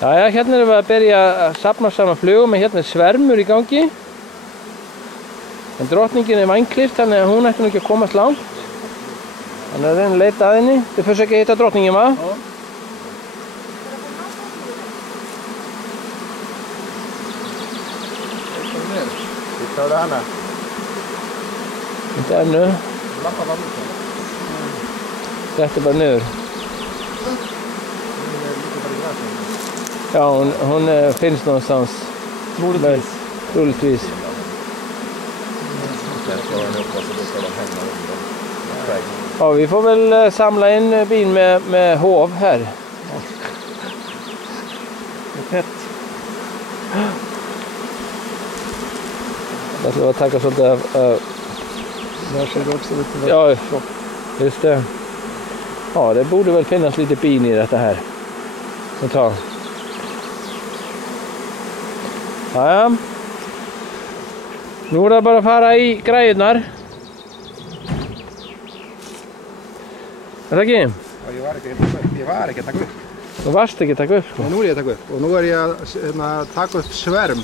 Jæja, hérna erum við að byrja að safna saman flugum, en hérna er svermur í gangi. En drottningin er vængklippt, þannig að hún ætti nú ekki að komast langt. Þannig að reyna að leita að henni. Þið fyrst ekki að hitta drottningin, va? Ja. Hittar du henne? Inte ännu. Lappa var lite. Þetta er bara niður. Ja, hon finns någonstans. Troligtvis. Troligtvis. Ja, vi får väl samla en bil med hov här. Det är tätt. Jag ska tacka så där. Där ser det också lite. Ja, just det. Ja, det borde väl finnas lite bin i detta här. Så ta. Ja. Nu är det bara att fara i grejerna. Er það ekki? Já, ég var ekki að taka upp. Þú varst ekki að taka upp, sko. Nú er ég að taka upp og nú er ég að taka upp sverm.